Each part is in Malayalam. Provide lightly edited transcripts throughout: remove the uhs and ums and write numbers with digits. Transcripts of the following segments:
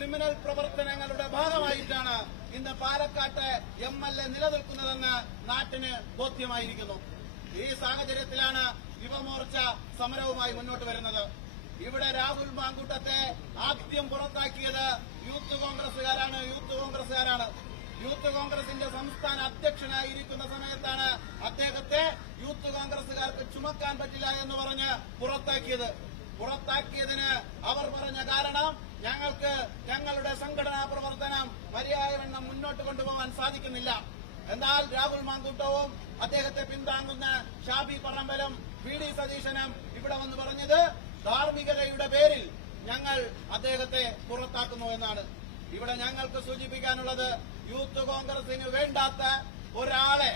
ക്രിമിനൽ പ്രവർത്തനങ്ങളുടെ ഭാഗമായിട്ടാണ് ഇന്ന് പാലക്കാട്ട് MLA നിലനിൽക്കുന്നതെന്ന് നാട്ടിന് ബോധ്യമായിരിക്കുന്നു. ഈ സാഹചര്യത്തിലാണ് യുവമോർച്ച സമരവുമായി മുന്നോട്ട് വരുന്നത്. ഇവിടെ രാഹുൽ മാങ്കൂട്ടത്തെ ആദ്യം പുറത്താക്കിയത് യൂത്ത് കോൺഗ്രസുകാരാണ്. യൂത്ത് കോൺഗ്രസിന്റെ സംസ്ഥാന അധ്യക്ഷനായിരിക്കുന്ന സമയത്താണ് അദ്ദേഹത്തെ യൂത്ത് കോൺഗ്രസുകാർക്ക് ചുമക്കാൻ പറ്റില്ല എന്ന് പറഞ്ഞ് പുറത്താക്കിയതിന് അവർ പറഞ്ഞ കാരണം ഞങ്ങൾക്ക് ഞങ്ങളുടെ സംഘടനാ പ്രവർത്തനം മര്യാദവണ്ണം മുന്നോട്ട് കൊണ്ടുപോകാൻ സാധിക്കുന്നില്ല. എന്നാൽ രാഹുൽ മാങ്കൂട്ടവും അദ്ദേഹത്തെ പിന്താങ്ങുന്ന ഷാബി പറമ്പലും VD സതീശനും ഇവിടെ വന്ന് പറഞ്ഞത് ധാർമ്മികതയുടെ പേരിൽ ഞങ്ങൾ അദ്ദേഹത്തെ പുറത്താക്കുന്നു എന്നാണ്. ഇവിടെ ഞങ്ങൾക്ക് സൂചിപ്പിക്കാനുള്ളത് യൂത്ത് കോൺഗ്രസിന് വേണ്ടാത്ത ഒരാളെ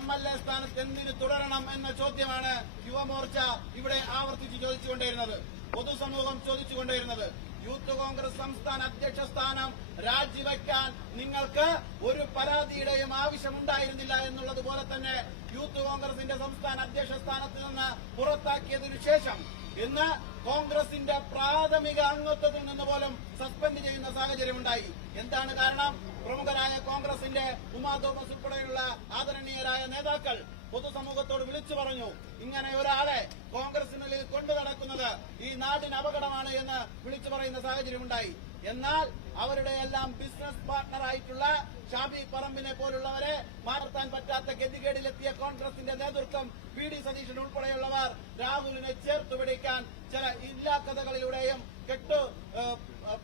MLA സ്ഥാനത്ത് എന്തിന് തുടരണം എന്ന ചോദ്യമാണ് യുവമോർച്ച ഇവിടെ ആവർത്തിച്ച് ചോദിച്ചുകൊണ്ടിരുന്നത്, പൊതുസമൂഹം ചോദിച്ചുകൊണ്ടിരുന്നത്. യൂത്ത് കോൺഗ്രസ് സംസ്ഥാന അധ്യക്ഷ സ്ഥാനം രാജിവെക്കാൻ നിങ്ങൾക്ക് ഒരു പരാതിയുടെയും ആവശ്യമുണ്ടായിരുന്നില്ല എന്നുള്ളതുപോലെ തന്നെ യൂത്ത് കോൺഗ്രസിന്റെ സംസ്ഥാന അധ്യക്ഷ സ്ഥാനത്ത് നിന്ന് പുറത്താക്കിയതിനു ശേഷം ഇന്ന് കോൺഗ്രസിന്റെ പ്രാഥമിക അംഗത്വത്തിൽ നിന്ന് പോലും സസ്പെൻഡ് ചെയ്യുന്ന സാഹചര്യമുണ്ടായി. എന്താണ് കാരണം? പ്രമുഖരായ കോൺഗ്രസിന്റെ ഉമാ തോമസ് ഉൾപ്പെടെയുള്ള ആദരണീയരായ നേതാക്കൾ പൊതുസമൂഹത്തോട് വിളിച്ചു പറഞ്ഞു, ഇങ്ങനെ ഒരാളെ കോൺഗ്രസിനുള്ളിൽ കൊണ്ടു നടക്കുന്നത് ഈ നാടിന് അപകടമാണ് എന്ന് വിളിച്ചു പറയുന്ന സാഹചര്യമുണ്ടായി. എന്നാൽ അവരുടെ എല്ലാം ബിസിനസ് പാർട്ണറായിട്ടുള്ള ഷാബി പറമ്പിനെ പോലുള്ളവരെ മാറ്റാൻ പറ്റാത്ത ഗതികേടിലെത്തിയ കോൺഗ്രസിന്റെ നേതൃത്വം VD സതീശൻ ഉൾപ്പെടെയുള്ളവർ രാഹുലിനെ ചേർത്തു പിടിക്കാൻ ചില ഇല്ലാക്കഥകളിലൂടെയും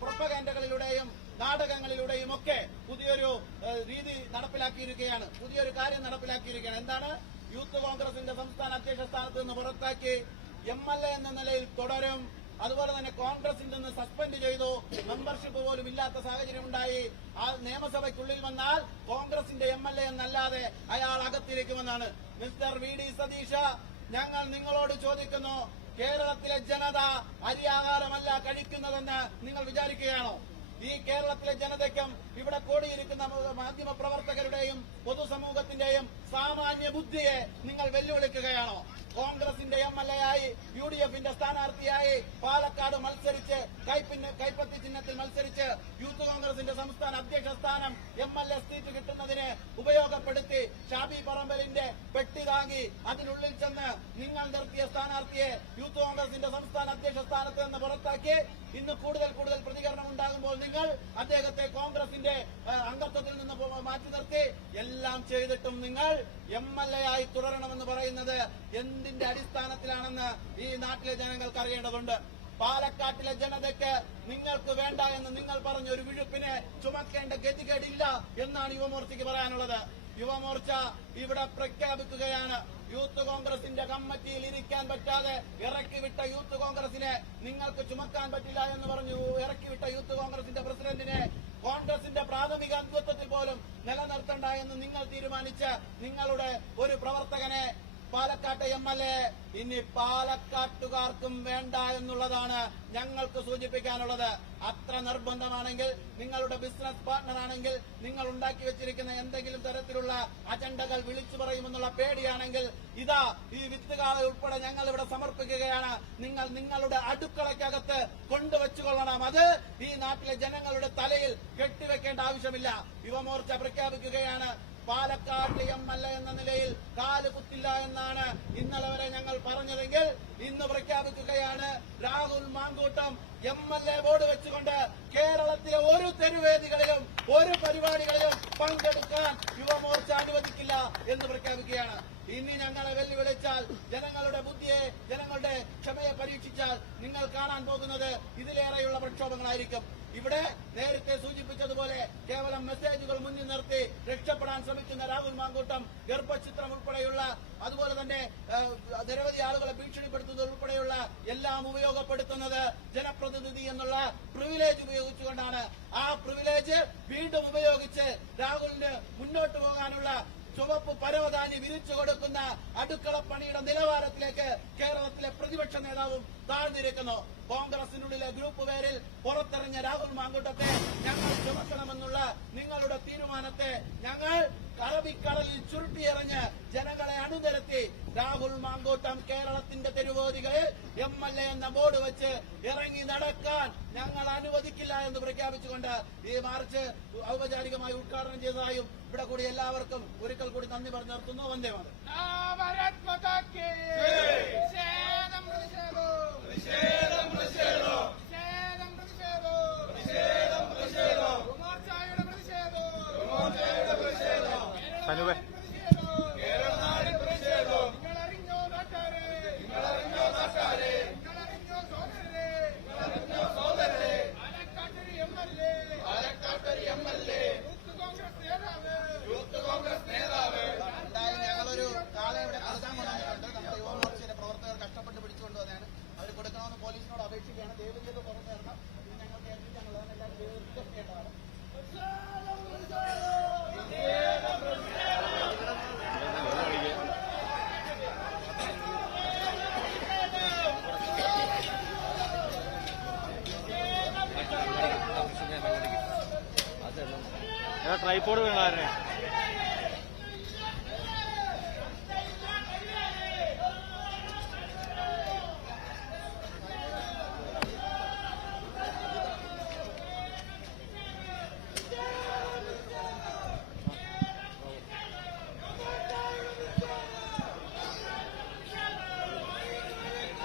പ്രൊപ്പഗാൻഡകളിലൂടെയും നാടകങ്ങളിലൂടെയും ഒക്കെ പുതിയൊരു രീതി നടപ്പിലാക്കിയിരിക്കുകയാണ്, പുതിയൊരു കാര്യം നടപ്പിലാക്കിയിരിക്കുകയാണ്. എന്താണ്? യൂത്ത് കോൺഗ്രസിന്റെ സംസ്ഥാന അധ്യക്ഷ സ്ഥാനത്ത് നിന്ന് പുറത്താക്കി MLA എന്ന നിലയിൽ തുടരും. അതുപോലെ തന്നെ കോൺഗ്രസിൽ നിന്ന് സസ്പെൻഡ് ചെയ്തു. മെമ്പർഷിപ്പ് പോലും ഇല്ലാത്ത സാഹചര്യമുണ്ടായി. ആ നിയമസഭയ്ക്കുള്ളിൽ വന്നാൽ കോൺഗ്രസിന്റെ MLA എന്നല്ലാതെ അയാൾ അകത്തിരിക്കുമെന്നാണ്. മിസ്റ്റർ VD സതീശ, ഞങ്ങൾ നിങ്ങളോട് ചോദിക്കുന്നു, കേരളത്തിലെ ജനത അരിയാഹാരമല്ല കഴിക്കുന്നതെന്ന് നിങ്ങൾ വിചാരിക്കുകയാണോ? ഈ കേരളത്തിലെ ജനതയ്ക്കും ഇവിടെ കൂടിയിരിക്കുന്ന മാധ്യമ പ്രവർത്തകരുടെയും പൊതുസമൂഹത്തിന്റെയും സാമാന്യ ബുദ്ധിയെ നിങ്ങൾ വെല്ലുവിളിക്കുകയാണോ? കോൺഗ്രസിന്റെ MLA ആയി UDFന്റെ സ്ഥാനാർത്ഥിയായി പാലക്കാട് മത്സരിച്ച് കൈപ്പത്തി ചിഹ്നത്തിൽ മത്സരിച്ച് യൂത്ത് കോൺഗ്രസിന്റെ സംസ്ഥാന അധ്യക്ഷ സ്ഥാനം MLA സീറ്റ് കിട്ടുന്നതിന് ഉപയോഗപ്പെടുത്തി ഷാബി പറമ്പലിന്റെ പെട്ടി താങ്ങി അതിനുള്ളിൽ ചെന്ന് നിങ്ങൾ നിർത്തിയ സ്ഥാനാർത്ഥിയെ യൂത്ത് കോൺഗ്രസിന്റെ സംസ്ഥാന അധ്യക്ഷ സ്ഥാനത്ത് നിന്ന് പുറത്താക്കി ഇന്ന് കൂടുതൽ പ്രതികരണം ഉണ്ടാകുമ്പോൾ നിങ്ങൾ അദ്ദേഹത്തെ കോൺഗ്രസിന്റെ അംഗത്വത്തിൽ നിന്ന് മാറ്റി നിർത്തി എല്ലാം ചെയ്തിട്ടും നിങ്ങൾ MLA ആയി തുടരണമെന്ന് പറയുന്നത് എന്തിന്റെ അടിസ്ഥാനത്തിലാണെന്ന് ഈ നാട്ടിലെ ജനങ്ങൾക്ക് അറിയേണ്ടതുണ്ട്. പാലക്കാട്ടിലെ ജനതയ്ക്ക് നിങ്ങൾക്ക് വേണ്ട എന്ന് നിങ്ങൾ പറഞ്ഞ ഒരു വിഴുപ്പിനെ ചുമക്കേണ്ട ഗതികേടില്ല എന്നാണ് യുവമോർച്ചയ്ക്ക് പറയാനുള്ളത്. യുവമോർച്ച ഇവിടെ പ്രഖ്യാപിക്കുകയാണ്, യൂത്ത് കോൺഗ്രസിന്റെ കമ്മിറ്റിയിൽ ഇരിക്കാൻ പറ്റാതെ ഇറക്കിവിട്ട യൂത്ത് കോൺഗ്രസിനെ നിങ്ങൾക്ക് ചുമക്കാൻ പറ്റില്ല എന്ന് പറഞ്ഞു ഇറക്കിവിട്ട യൂത്ത് കോൺഗ്രസിന്റെ പ്രസിഡന്റിനെ കോൺഗ്രസിന്റെ പ്രാഥമിക അംഗത്വത്തിൽ പോലും നിലനിർത്തണ്ട എന്ന് നിങ്ങൾ തീരുമാനിച്ച നിങ്ങളുടെ ഒരു പ്രവർത്തകനെ പാലക്കാട്ടെ MLA ഇനി പാലക്കാട്ടുകാർക്കും വേണ്ട എന്നുള്ളതാണ് ഞങ്ങൾക്ക് സൂചിപ്പിക്കാനുള്ളത്. അത്ര നിർബന്ധമാണെങ്കിൽ, നിങ്ങളുടെ ബിസിനസ് പാർട്ണറാണെങ്കിൽ, നിങ്ങൾ ഉണ്ടാക്കി വെച്ചിരിക്കുന്ന എന്തെങ്കിലും തരത്തിലുള്ള അജണ്ടകൾ വിളിച്ചു പറയുമെന്നുള്ള പേടിയാണെങ്കിൽ ഇതാ ഈ വിത്തുകാളെ ഉൾപ്പെടെ ഞങ്ങൾ ഇവിടെ സമർപ്പിക്കുകയാണ്. നിങ്ങൾ നിങ്ങളുടെ അടുക്കളയ്ക്കകത്ത് കൊണ്ടുവച്ചുകൊള്ളണം. അത് ഈ നാട്ടിലെ ജനങ്ങളുടെ തലയിൽ കെട്ടിവെക്കേണ്ട ആവശ്യമില്ല. യുവമോർച്ച പ്രഖ്യാപിക്കുകയാണ്, പാലക്കാട് MLA എന്ന നിലയിൽ കാലുകുത്തില്ല എന്നാണ് ഇന്നലെ വരെ ഞങ്ങൾ പറഞ്ഞതെങ്കിൽ ഇന്ന് പ്രഖ്യാപിക്കുകയാണ്, രാഹുൽ മാങ്കൂട്ടം MLA ബോർഡ് വെച്ചുകൊണ്ട് കേരളത്തിലെ ഒരു തെരുവേദികളിലും ഒരു പരിപാടികളിലും പങ്കെടുക്കാൻ യുവമോർച്ച അനുവദിക്കില്ല എന്ന് പ്രഖ്യാപിക്കുകയാണ്. ഇനി ഞങ്ങളെ വെല്ലുവിളിച്ചാൽ, ജനങ്ങളുടെ ബുദ്ധിയെ, ജനങ്ങളുടെ ക്ഷമയെ പരീക്ഷിച്ചാൽ നിങ്ങൾ കാണാൻ പോകുന്നത് ഇതിലേറെയുള്ള പ്രക്ഷോഭങ്ങളായിരിക്കും. ഇവിടെ നേരത്തെ സൂചിപ്പിച്ചതുപോലെ കേവലം മെസ്സേജുകൾ മുന്നിൽ നിർത്തി രക്ഷപ്പെടാൻ ശ്രമിക്കുന്ന രാഹുൽ മാങ്കൂട്ടം ഗർഭചിത്രം ഉൾപ്പെടെയുള്ള, അതുപോലെ തന്നെ നിരവധി ആളുകളെ ഭീഷണിപ്പെടുത്തുന്നത് ഉൾപ്പെടെയുള്ള എല്ലാം ഉപയോഗപ്പെടുത്തുന്നത് ജനപ്രതിനിധി എന്നുള്ള പ്രിവിലേജ് ഉപയോഗിച്ചുകൊണ്ടാണ്. ആ പ്രിവിലേജ് വീണ്ടും ഉപയോഗിച്ച് രാഹുലിന് മുന്നോട്ട് പോകാനുള്ള ചുവപ്പ് പരവതാനി വിരിച്ചു കൊടുക്കുന്ന അടുക്കളപ്പണിയുടെ നിലവാരത്തിലേക്ക് കേരളത്തിലെ പ്രതിപക്ഷ നേതാവും താഴ്ന്നിരിക്കുന്നു. കോൺഗ്രസിനുള്ളിലെ ഗ്രൂപ്പ് പേരിൽ പുറത്തിറങ്ങിയ രാഹുൽ മാങ്കൂട്ടത്തെ ഞങ്ങൾ ചുമക്കണമെന്നുള്ള നിങ്ങളുടെ തീരുമാനത്തെ ഞങ്ങൾ അറബിക്കടലിൽ ചുരുട്ടിയെറിഞ്ഞ് ജനങ്ങളെ അണിനിരത്തി രാഹുൽ മാങ്കൂട്ടം കേരളത്തിന്റെ തെരുവോതികളിൽ MLA എന്ന ബോർഡ് വെച്ച് ഇറങ്ങി നടക്കാൻ ഞങ്ങൾ അനുവദിക്കില്ല എന്ന് പ്രഖ്യാപിച്ചുകൊണ്ട് ഈ മാർച്ച് ഔപചാരികമായി ഉദ്ഘാടനം ചെയ്തതായും ഇവിടെ കൂടി എല്ലാവർക്കും ഒരിക്കൽ കൂടി നന്ദി പറഞ്ഞു നിർത്തുന്നു. വന്ദേ മാതരം. ഞങ്ങളൊരു കാളെ ഇവിടെ കളിക്കാൻ കൊണ്ടുവന്നിട്ടുണ്ട്. നമ്മുടെ യുവമോർച്ചയുടെ പ്രവർത്തകർ കഷ്ടപ്പെട്ട് പിടിച്ചുകൊണ്ട് വന്നതാണ്. അവർ കൊടുക്കണമെന്ന് പോലീസിനോട് അപേക്ഷിക്കുകയാണ്. ദയവ് ചെയ്ത് പുറത്തു തരണം. ഇത് ഞങ്ങൾക്ക് ഞങ്ങൾ എല്ലാവരും കേട്ടതാണ്. ട്രൈപോഡ് വേണമായിരുന്നേ.